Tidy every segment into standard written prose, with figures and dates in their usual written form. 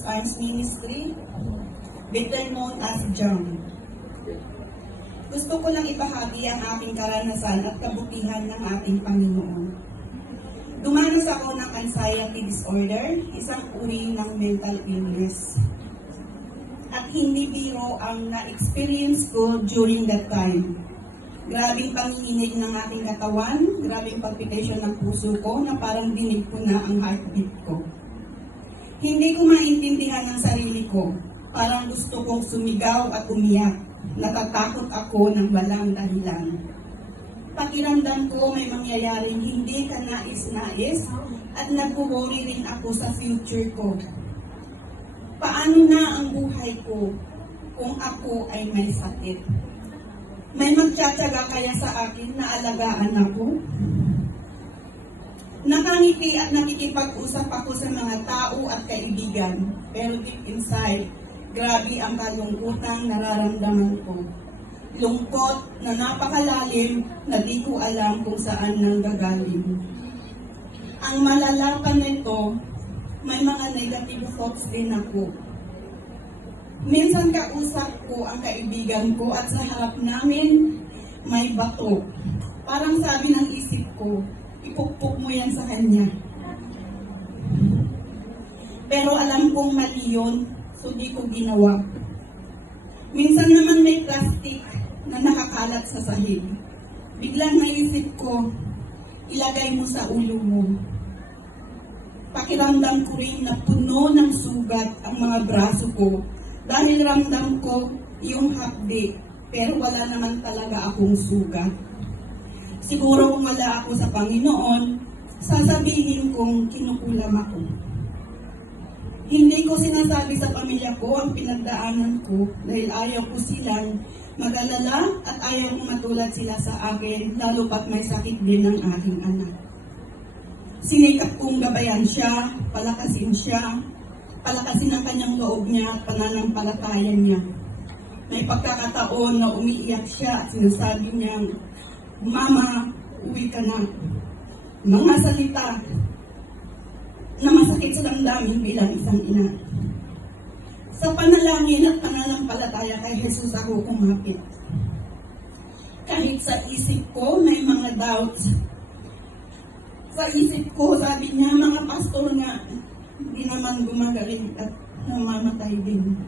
Jesus Arms Ministry, better known as JAM. Gusto ko lang ibahagi ang aking karanasan at kabutihan ng ating Panginoon. Dumanas ako ng anxiety disorder, isang uri ng mental illness. At hindi biro ang na-experience ko during that time. Grabing panginginig ng aking katawan, grabing palpitation ng puso ko na parang dinig ko na ang heartbeat ko. Hindi ko maintindihan ang sarili ko. Parang gusto kong sumigaw at umiyak. Natatakot ako ng walang dahilan. Pakiramdam ko may mangyayaring hindi ka nais-nais at nag-worry rin ako sa future ko. Paano na ang buhay ko kung ako ay may sakit? May magtsatsaga kaya sa akin na alagaan ako? Nakangiti at nakikipag-usap ako sa mga tao at kaibigan, pero deep inside, grabe ang kalungkutang nararamdaman ko. Lungkot na napakalalim na di ko alam kung saan nanggagaling. Ang malala pa nito, may mga negative thoughts din ako. Minsan kausap ko ang kaibigan ko at sa harap namin may bato. Parang sabi ng isip ko, ipukpok mo yan sa kanya. Pero alam kong mali yun, so di ko ginawa. Minsan naman may plastic na nakakalat sa sahig. Biglang naisip ko, ilagay mo sa ulo mo. Pakiramdam ko rin na puno ng sugat ang mga braso ko dahil ramdam ko yung hapdi, pero wala naman talaga akong sugat. Siguro kung wala ako sa Panginoon, sasabihin kong kinukulam ako. Hindi ko sinasabi sa pamilya ko ang pinagdaanan ko dahil ayaw ko silang mag-alala at ayaw kong matulad sila sa akin, lalo pat may sakit din ng aking anak. Sinikap kong gabayan siya, palakasin ang kanyang loob niya at pananampalataya niya. May pagkakataon na umiiyak siya at sinasabi niya, "Mama, uwi ka na." Mga salita na masakit sa damdamin bilang isang ina. Sa panalangin at pananampalataya kay Jesus ako kumapit. Kahit sa isip ko may mga doubts. Sa isip ko, sabi niya, mga pastor nga, hindi naman gumagaling at namamatay din.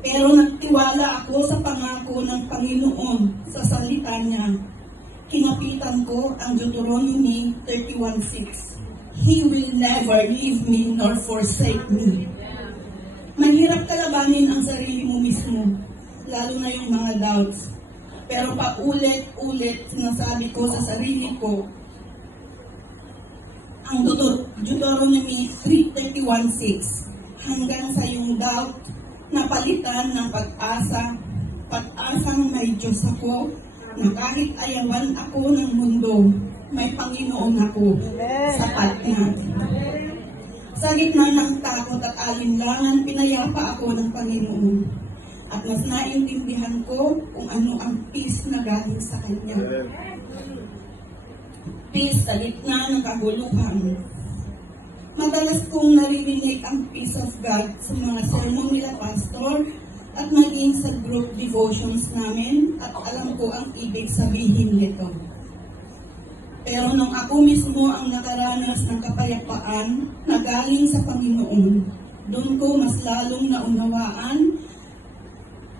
Pero nagtiwala ako sa pangako ng Panginoon sa salita niya. Kinapitan ko ang Deuteronomy 31:6. He will never leave me nor forsake me. Mahirap kalabanin ang sarili mo mismo, lalo na yung mga doubts. Pero paulit-ulit sinasabi ko sa sarili ko, ang Deuteronomy 31:6, hanggang sa yung doubt na palitan ng pag-asa, pag-asang may Diyos ako, na kahit ayawan ako ng mundo, may Panginoon ako, sapat na. Sa gitna ng takot at alinlangan, pinayapa ako ng Panginoon. At mas naintindihan ko kung ano ang peace na galing sa Kanya. Peace sa gitna ng kaguluhan. Madalas kong naririnig ang peace of God sa mga sermon nila pastor at maging sa group devotions namin at alam ko ang ibig sabihin nito. Pero nung ako mismo ang nakaranas ng kapayapaan na galing sa Panginoon, doon ko mas lalong naunawaan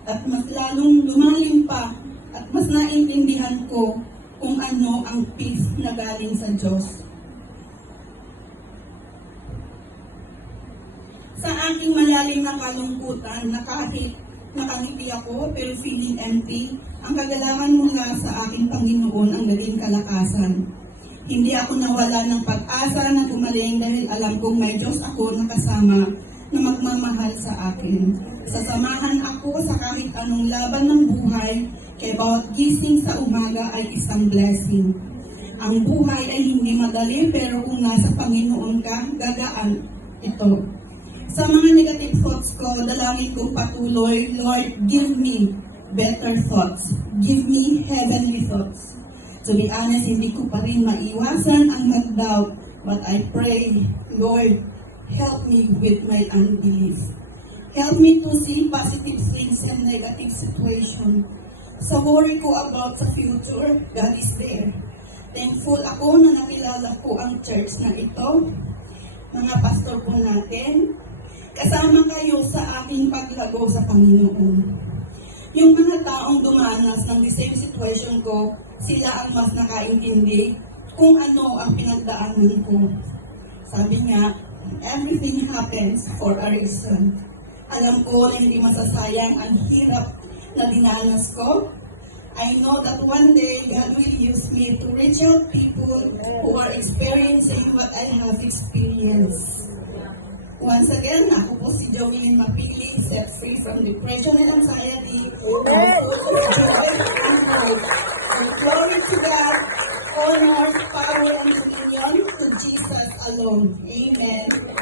at mas lalong lumalim pa at mas naintindihan ko kung ano ang peace na galing sa Diyos. Sa aking malalim na kalungkutan na kahit nakangiti ako pero feeling empty, ang kagalakan mula sa aking Panginoon ang naging kalakasan. Hindi ako nawala ng pag-asa na gumaling dahil alam kong may Diyos ako na kasama na magmamahal sa akin. Sasamahan ako sa kahit anong laban ng buhay, kaya bawat gising sa umaga ay isang blessing. Ang buhay ay hindi madali, pero kung nasa Panginoon ka, gagaan ito. Sa mga negative thoughts ko, dalangin kong patuloy, Lord, give me better thoughts. Give me heavenly thoughts. To be honest, hindi ko pa rin maiwasan ang mag-doubt, but I pray, Lord, help me with my unbelief. Help me to see positive things in negative situation. Sa worry ko about sa future, God is there. Thankful ako na nakilala ko ang church na ito. Mga pastor po natin, kasama kayo sa aking paglago sa Panginoon. Yung mga taong dumanas ng the same situation ko, sila ang mas nakaintindi kung ano ang pinagdaanan ko. Sabi nga, everything happens for a reason. Alam ko na hindi masasayang ang hirap na dinanas ko. I know that one day God will use me to reach out people who are experiencing what I have experienced. Once again, ako po si Jovelyn Mapili, set free from depression and anxiety. And glory to God, honor, power, and dominion to Jesus alone. Amen.